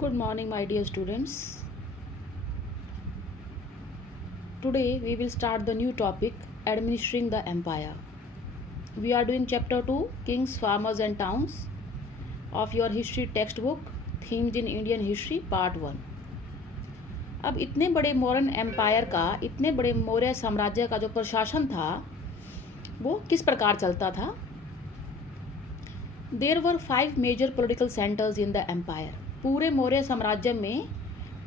Good morning, my dear students. Today we will start the new topic Administering the Empire. We are doing chapter 2 Kings, Farmers and Towns of your history textbook Themes in Indian History Part 1. अब इतने बड़े Mauryan empire का, इतने बड़े मौर्य साम्राज्य का जो प्रशासन था वो किस प्रकार चलता था. There were 5 major political centres in the empire. पूरे मौर्य साम्राज्य में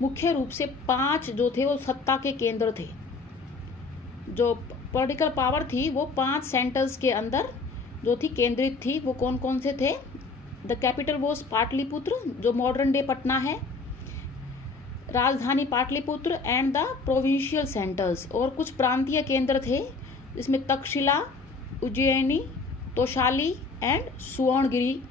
मुख्य रूप से 5 जो थे वो सत्ता के केंद्र थे. जो पॉलिटिकल पावर थी वो 5 सेंटर्स के अंदर जो थी केंद्रित थी. वो कौन कौन से थे? द कैपिटल वॉज पाटलिपुत्र, जो मॉडर्न डे पटना है, राजधानी Pataliputra, and the provincial centres, और कुछ प्रांतीय केंद्र थे जिसमें तक्षशिला, उज्जैनी, तोशाली एंड सुवर्णगिरी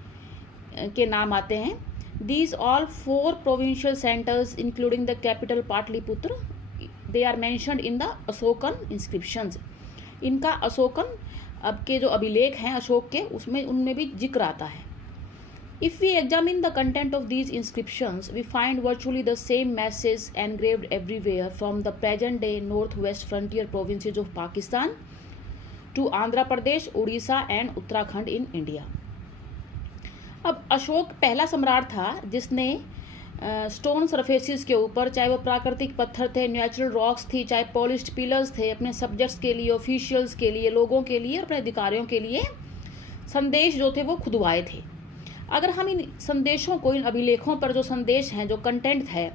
के नाम आते हैं. These all 4 provincial centers including the capital Patliputra, they are mentioned in the Ashokan inscriptions. इनका अशोकन अब के जो अभिलेख हैं अशोक के उसमें उनमें भी जिक्र आता है. If we examine the content of these inscriptions, we find virtually the same messages engraved everywhere from the present day northwest frontier provinces of Pakistan to Andhra Pradesh, Odisha and Uttarakhand in India. अब अशोक पहला सम्राट था जिसने stone surfaces के ऊपर, चाहे वो प्राकृतिक पत्थर थे, नेचुरल रॉक्स थी, चाहे पॉलिश्ड पिलर्स थे, अपने सब्जेक्ट्स के लिए, ऑफिशियल्स के लिए, लोगों के लिए, अपने अधिकारियों के लिए संदेश जो थे वो खुदवाए थे. अगर हम इन संदेशों को, इन अभिलेखों पर जो संदेश हैं, जो कंटेंट है,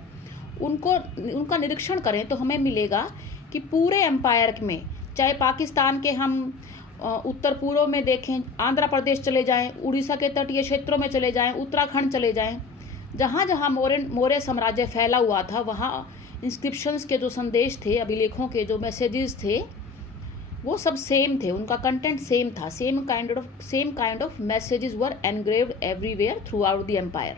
उनका निरीक्षण करें तो हमें मिलेगा कि पूरे एम्पायर में, चाहे पाकिस्तान के हम उत्तर पूर्व में देखें, आंध्र प्रदेश चले जाएं, उड़ीसा के तटीय क्षेत्रों में चले जाएं, उत्तराखंड चले जाएं, जहाँ जहाँ मौर्य साम्राज्य फैला हुआ था वहाँ इंस्क्रिप्शंस के जो संदेश थे, अभिलेखों के जो मैसेजेस थे वो सब सेम थे. उनका कंटेंट सेम था. Same kind of messages were engraved everywhere throughout the empire.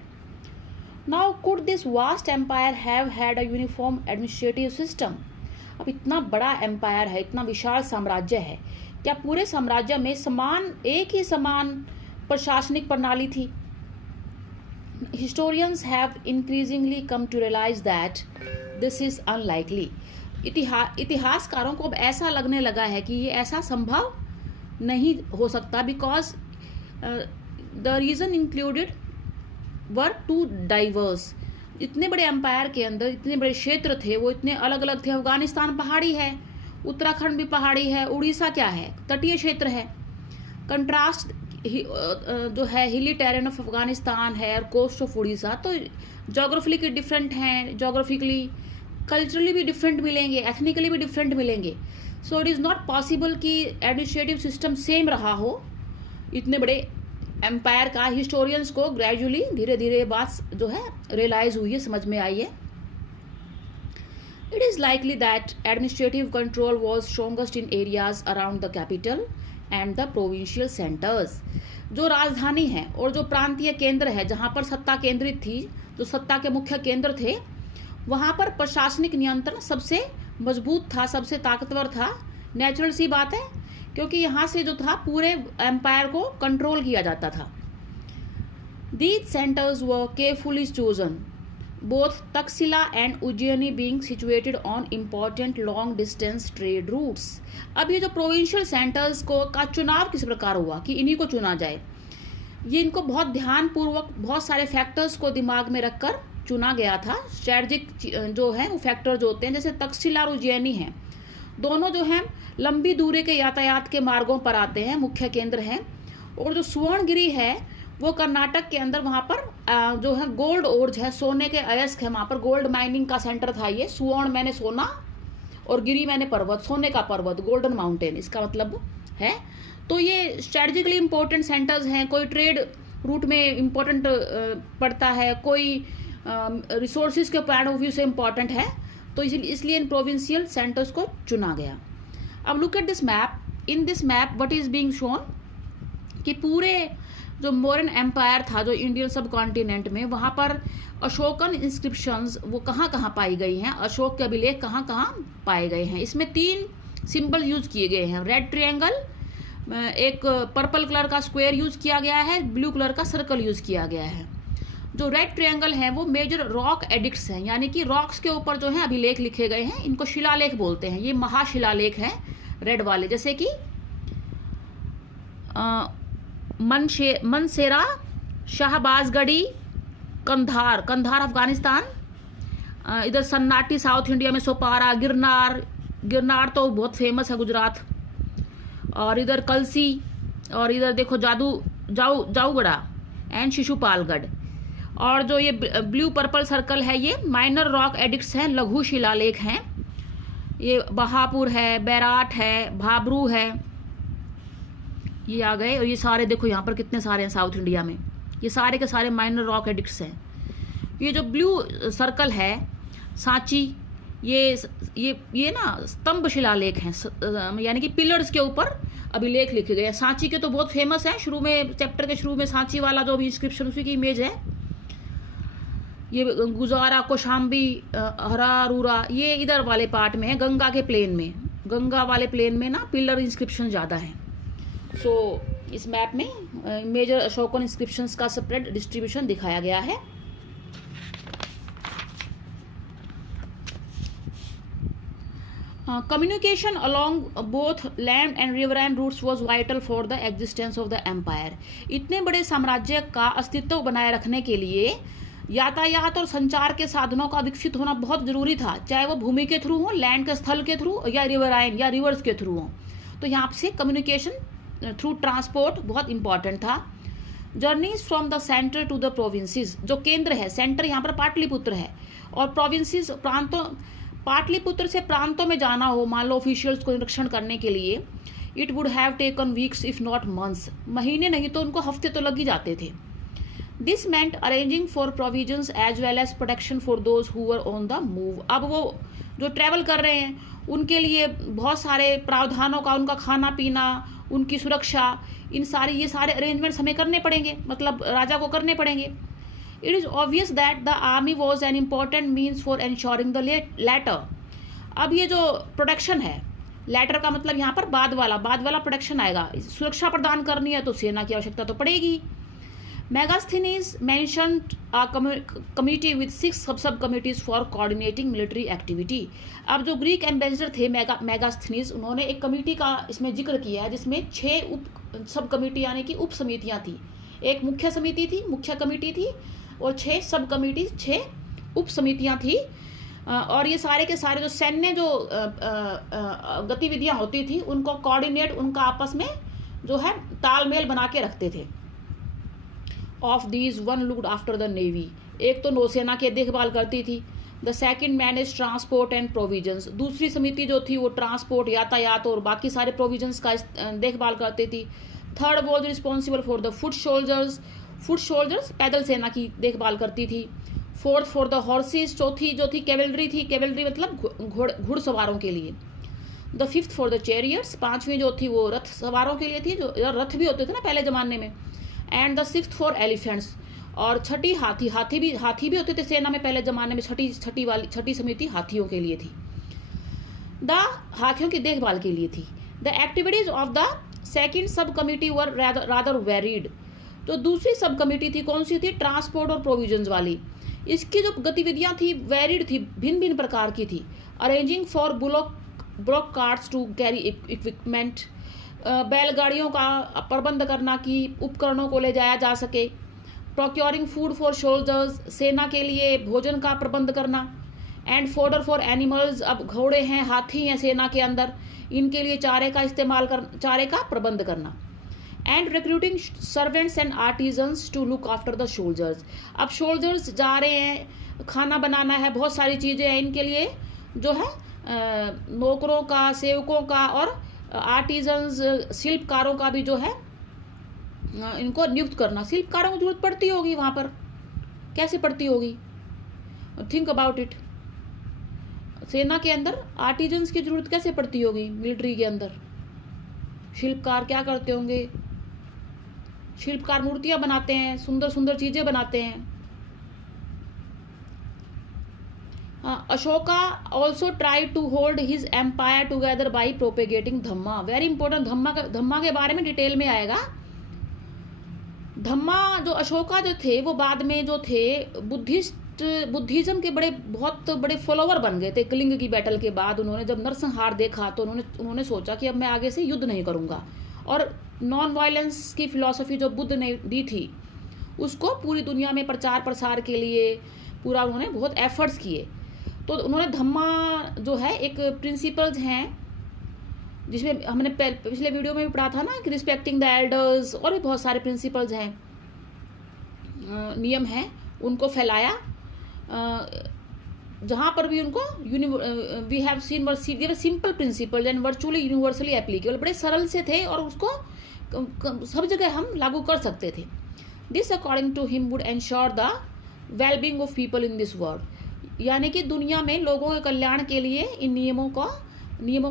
Now could this vast empire have had a uniform administrative system. अब इतना बड़ा एम्पायर है, इतना विशाल साम्राज्य है, क्या पूरे साम्राज्य में एक ही समान प्रशासनिक प्रणाली थी? Historians have increasingly come to realise that this is unlikely. इतिहासकारों को अब ऐसा लगने लगा है कि ये ऐसा संभव नहीं हो सकता, because the region included were too diverse. इतने बड़े एम्पायर के अंदर इतने बड़े क्षेत्र थे, वो इतने अलग अलग थे. अफगानिस्तान पहाड़ी है, उत्तराखंड भी पहाड़ी है, उड़ीसा क्या है, तटीय क्षेत्र है. कंट्रास्ट जो है हिली टेरेन ऑफ अफगानिस्तान है और कोस्ट ऑफ उड़ीसा, तो जोग्राफिकली डिफरेंट हैं, जोग्राफिकली, कल्चरली भी डिफरेंट मिलेंगे, एथनिकली भी डिफरेंट मिलेंगे. So it is not possible कि एडमिनिस्ट्रेटिव सिस्टम सेम रहा हो इतने बड़े एम्पायर का. हिस्टोरियंस को ग्रेजुअली, धीरे धीरे बात जो है रियलाइज हुई है, समझ में आई है. It is likely that administrative control was strongest in areas around the capital and the provincial centers. जो राजधानी है और जो प्रांतीय केंद्र है, जहाँ पर सत्ता केंद्रित थी, जो सत्ता के मुख्य केंद्र थे, वहाँ पर प्रशासनिक नियंत्रण सबसे मजबूत था, सबसे ताकतवर था. नेचुरल सी बात है, क्योंकि यहाँ से जो था पूरे एम्पायर को कंट्रोल किया जाता था. These centers were carefully chosen, both Taxila and Ujjaini being situated on important long distance trade routes. अब ये जो प्रोविंशियल सेंटर्स का चुनाव किस प्रकार हुआ कि इन्हीं को चुना जाए, ये इनको बहुत ध्यानपूर्वक, बहुत सारे फैक्टर्स को दिमाग में रखकर चुना गया था. स्ट्रेटजिक जो है वो फैक्टर जो होते हैं, जैसे तक्षशिला और उज्जैनी हैं, दोनों जो हैं लंबी दूरी के यातायात के मार्गों पर आते हैं, मुख्य केंद्र हैं. और जो सुवर्णगिरी है वो कर्नाटक के अंदर, वहाँ पर जो है गोल्ड ओर्ज है, सोने के अयस्क है, वहाँ पर गोल्ड माइनिंग का सेंटर था. ये सुवर्ण मैंने सोना और गिरी मैंने पर्वत, सोने का पर्वत, गोल्डन माउंटेन इसका मतलब है. तो ये स्ट्रेटजिकली इम्पोर्टेंट सेंटर्स हैं. कोई ट्रेड रूट में इम्पोर्टेंट पड़ता है, कोई रिसोर्सिस के पॉइंट ऑफ व्यू से इम्पोर्टेंट है, तो इसलिए इन प्रोविंशियल सेंटर्स को चुना गया. अब look at this map. In this map what is being shown कि पूरे जो मौर्यन एम्पायर था, जो इंडियन सब कॉन्टिनेंट में, वहाँ पर अशोकन इंस्क्रिप्शंस वो कहाँ कहाँ पाई गई हैं, अशोक के अभिलेख कहाँ कहाँ पाए गए हैं. इसमें 3 सिंबल यूज किए गए हैं. रेड ट्रायंगल, एक पर्पल कलर का स्क्वायर यूज किया गया है, ब्लू कलर का सर्कल यूज किया गया है. जो रेड ट्रायंगल है वो मेजर रॉक एडिक्ट्स हैं, यानी कि रॉक्स के ऊपर जो है अभिलेख लिखे गए हैं, इनको शिलालेख बोलते हैं। ये महाशिलालेख हैं रेड वाले, जैसे कि मनसेरा, शाहबाजगढ़ी, कंधार, कंधार अफगानिस्तान, इधर सन्नाटी साउथ इंडिया में सोपारा, गिरनार, गिरनार तो बहुत फेमस है गुजरात, और इधर कलसी, और इधर देखो जाऊगढ़ा एंड शिशुपालगढ़। और जो ये ब्लू पर्पल सर्कल है ये माइनर रॉक एडिक्ट्स हैं, लघु शिलालेख हैं। ये बहापुर है, बैराट है, भाबरू है, ये आ गए। और ये सारे देखो यहाँ पर कितने सारे हैं साउथ इंडिया में, ये सारे के सारे माइनर रॉक एडिक्ट्स हैं। ये जो ब्लू सर्कल है सांची, ये ना स्तंभ शिलालेख हैं, यानी कि पिलर्स के ऊपर अभिलेख लिखे गए हैं। सांची के तो बहुत फेमस है, शुरू में चैप्टर के शुरू में सांची वाला जो भी इंस्क्रिप्शन उसी की इमेज है। ये गुजारा, कोशाम्बी, हरारूरा, ये इधर वाले पार्ट में है, गंगा के प्लेन में, गंगा वाले प्लेन में ना पिलर इंस्क्रिप्शन ज़्यादा है। सो इस मैप में मेजर अशोकन इंस्क्रिप्शंस का स्प्रेड डिस्ट्रीब्यूशन दिखाया गया है। Communication along both land and riverine routes was vital for the existence of the empire. इतने बड़े साम्राज्य का अस्तित्व बनाए रखने के लिए यातायात और संचार के साधनों का विकसित होना बहुत जरूरी था, चाहे वो भूमि के थ्रू हो, लैंड के स्थल के थ्रू, या रिवराइन या रिवर्स के थ्रू हो। तो यहाँ से कम्युनिकेशन थ्रू ट्रांसपोर्ट बहुत इंपॉर्टेंट था। Journeys from the centre to the provinces, जो केंद्र है, सेंटर यहाँ पर पाटलिपुत्र है, और प्रोविंसेस प्रांतों, पाटलिपुत्र से प्रांतों में जाना हो, मान लो ऑफिशियल्स को निरीक्षण करने के लिए, it would have taken weeks if not months, महीने नहीं तो उनको हफ्ते तो लग ही जाते थे। This meant arranging for provisions as well as protection for those who were on the move. अब वो जो ट्रैवल कर रहे हैं उनके लिए बहुत सारे प्रावधानों का, उनका खाना पीना, उनकी सुरक्षा, ये सारे अरेंजमेंट्स हमें करने पड़ेंगे, मतलब राजा को करने पड़ेंगे। It is obvious that the army was an important means for ensuring the latter. अब ये जो प्रोटेक्शन है, लेटर का मतलब यहाँ पर बाद वाला प्रोटेक्शन आएगा। सुरक्षा प्रदान करनी है तो सेना की आवश्यकता तो पड़ेगी। Megasthenes mentioned a committee with 6 sub committees for coordinating military activity. अब जो ग्रीक एम्बेसडर थे मेगास्थनीज, उन्होंने एक कमेटी का इसमें जिक्र किया है, जिसमें 6 उप सब कमेटी यानी कि उप समितियाँ थी। एक मुख्य समिति थी, मुख्य कमेटी थी, और 6 सब कमेटी, 6 उप समितियाँ थी। और ये सारे के सारे जो सैन्य जो गतिविधियाँ होती थी उनको कोऑर्डिनेट, उनका आपस में जो है तालमेल बना के रखते थे। Of these one looked after the navy, एक तो नौसेना की देखभाल करती थी। The second manage transport and provisions, दूसरी समिति जो थी वो ट्रांसपोर्ट, यातायात और बाकी सारे प्रोविजंस का देखभाल करती थी। Third was responsible for the foot soldiers पैदल सेना की देखभाल करती थी। फोर्थ फॉर द हॉर्सेस, चौथी जो थी कैवेलरी मतलब घुड़सवारों के लिए। The fifth for the chariots, पांचवी जो थी वो रथ सवारों के लिए थी, जो रथ भी होते थे ना पहले जमाने में। And the sixth for elephants, और छठी हाथी भी होते थे सेना में पहले जमाने में। छठी समिति हाथियों के लिए थी, द हाथियों की देखभाल के लिए थी। The activities of the second सब कमिटी वर रादर वेरिड, तो दूसरी सब कमेटी थी कौन सी थी, ट्रांसपोर्ट और प्रोविजंस वाली। इसकी जो गतिविधियां थी वेरिड थी, भिन्न भिन्न प्रकार की थी। Arranging for bullock carts to carry equipment, बैलगाड़ियों का प्रबंध करना कि उपकरणों को ले जाया जा सके। प्रोक्योरिंग फूड फॉर सोल्जर्स, सेना के लिए भोजन का प्रबंध करना। एंड फॉडर फॉर एनिमल्स, अब घोड़े हैं, हाथी हैं सेना के अंदर, इनके लिए चारे का प्रबंध करना। And recruiting servants and artisans to look after the soldiers, अब सोल्जर्स जा रहे हैं, खाना बनाना है, बहुत सारी चीज़ें हैं, इनके लिए जो है नौकरों का, सेवकों का और आर्टिजन्स शिल्पकारों का भी जो है इनको नियुक्त करना। शिल्पकारों की जरूरत पड़ती होगी वहाँ पर, कैसे पड़ती होगी, थिंक अबाउट इट। सेना के अंदर आर्टिजन्स की जरूरत कैसे पड़ती होगी, मिलिट्री के अंदर शिल्पकार क्या करते होंगे, शिल्पकार मूर्तियां बनाते हैं, सुंदर सुंदर चीजें बनाते हैं। Ashoka also try to hold his empire together by propagating dhamma, very important. Dhamma के बारे में डिटेल में आएगा। धम्मा जो अशोका जो थे वो बाद में जो थे बुद्धिज्म के बहुत बड़े फॉलोवर बन गए थे। कलिंग की बैटल के बाद उन्होंने जब नरसंहार देखा तो उन्होंने सोचा कि अब मैं आगे से युद्ध नहीं करूंगा, और नॉन वायलेंस की फिलॉसफी जो बुद्ध ने दी थी उसको पूरी दुनिया में प्रचार प्रसार के लिए पूरा उन्होंने बहुत एफर्ट्स किए। तो उन्होंने धम्मा जो है एक प्रिंसिपल्स हैं जिसमें हमने पिछले वीडियो में भी पढ़ा था ना कि रिस्पेक्टिंग द एल्डर्स, और भी बहुत सारे प्रिंसिपल्स हैं, नियम हैं, उनको फैलाया। जहाँ पर भी उनको we have seen simple principle and virtually universally applicable, बड़े सरल से थे और उसको सब जगह हम लागू कर सकते थे। This according to him would ensure the wellbeing of people in this world, यानी कि दुनिया में लोगों के कल्याण के लिए इन नियमों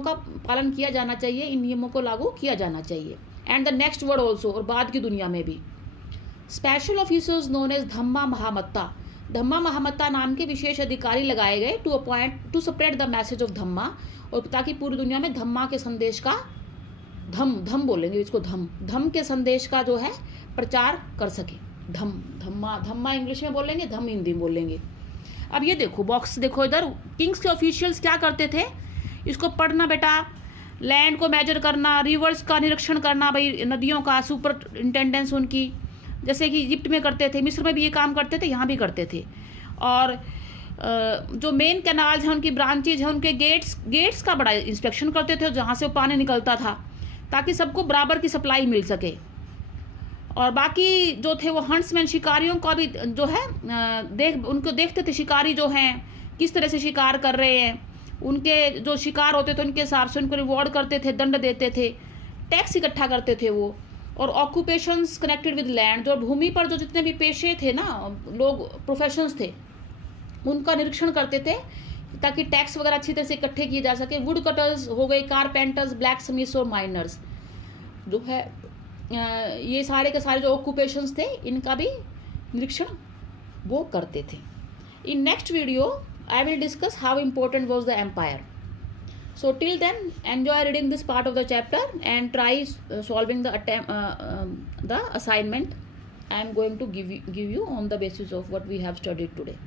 का पालन किया जाना चाहिए, इन नियमों को लागू किया जाना चाहिए। And the next word also, और बाद की दुनिया में भी। Special officers known as dhamma mahamatta नाम के विशेष अधिकारी लगाए गए to spread the message of dhamma, और ताकि पूरी दुनिया में धम्मा के संदेश का धम बोलेंगे इसको, धम के संदेश का जो है प्रचार कर सके। धम्मा इंग्लिश में बोलेंगे, धम हिंदी में बोलेंगे। अब ये देखो बॉक्स देखो इधर, किंग्स के ऑफिशियल्स क्या करते थे, इसको पढ़ना बेटा। लैंड को मेजर करना, रिवर्स का निरीक्षण करना, भाई नदियों का सुपर इंटेंडेंस उनकी, जैसे कि इजिप्ट में करते थे, मिस्र में भी ये काम करते थे, यहाँ भी करते थे। और जो मेन कैनाल्स हैं उनकी ब्रांचेज हैं, उनके गेट्स का बड़ा इंस्पेक्शन करते थे, जहाँ से वो पानी निकलता था, ताकि सबको बराबर की सप्लाई मिल सके। और बाकी जो थे वो हंट्समैन, शिकारियों का भी जो है उनको देखते थे, शिकारी जो हैं किस तरह से शिकार कर रहे हैं, उनके जो शिकार होते थे उनके हिसाब से उनको रिवॉर्ड करते थे, दंड देते थे, टैक्स इकट्ठा करते थे वो। और ऑक्यूपेशंस कनेक्टेड विद लैंड, जो भूमि पर जो जितने भी पेशे थे ना, लोग प्रोफेशंस थे, उनका निरीक्षण करते थे ताकि टैक्स वगैरह अच्छी तरह से इकट्ठे किए जा सके। वुड कटर्स हो गए, कारपेंटर्स, ब्लैक स्मिथ्स और माइनर्स जो है, ये सारे के सारे जो ऑक्यूपेशंस थे इनका भी निरीक्षण वो करते थे। In next video I will discuss how important was the empire. So till then, enjoy reading this part of the chapter and try solving the assignment I am going to give you on the basis of what we have studied today.